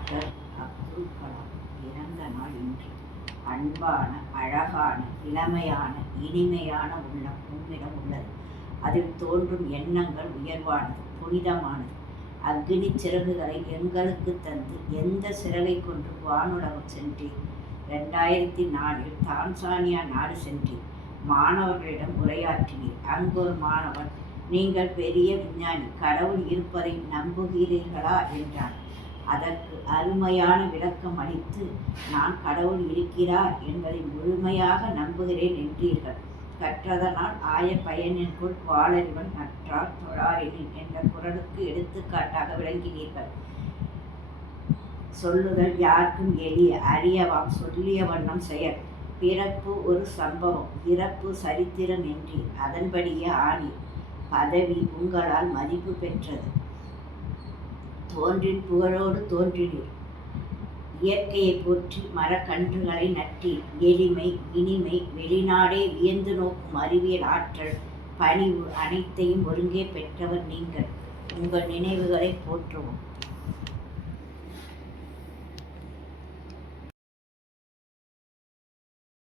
Doctor Abdul Kalam பிறந்த நாள் இன்று. அன்பான அழகான இளமையான இனிமையான உள்ளம் உம்மிடம் உள்ளது. அதில் தோன்றும் எண்ணங்கள் உயர்வானது புனிதமானது. அக்னி சிறகுகளை எங்களுக்கு தந்து எந்த சிறகை கொண்டு வானுலகம் சென்றேன் ரெண்டாயிரத்தி நாலில் தான்சானியா நாடு சென்றேன் மாணவர்களிடம் உரையாற்றினேன் ஒரு மாணவன் நீங்கள் பெரிய விஞ்ஞானி கடவுள் இருப்பதை நம்புகிறீர்களா? என்றான். அதற்கு அருமையான விளக்கம் அளித்து நான் கடவுள் இருக்கிறார் என்பதை முழுமையாக நம்புகிறேன் என்றீர்கள். கற்றதனால் ஆய பயனின்குள் வாழறிவன் நற்றார் தொழாரினின் என்ற குரலுக்கு எடுத்துக்காட்டாக விளங்கினீர்கள். சொல்லுதல் யாருக்கும் எளிய அறியவாம் சொல்லிய வண்ணம் செயல். பிறப்பு ஒரு சம்பவம் இறப்பு சரித்திரம் என்றி அதன்படியே ஆணி பதவி உங்களால் மதிப்பு பெற்றது. தோன்றின் புகழோடு தோன்றினீர் இயற்கையை போற்றி மரக்கன்றுகளை நட்டீர் எளிமை இனிமை வெளிநாடே வியந்து நோக்கும் அறிவியல் ஆற்றல் பணிவு அனைத்தையும் ஒருங்கே பெற்றவர் நீங்கள். உங்கள் நினைவுகளை போற்றுவோம்.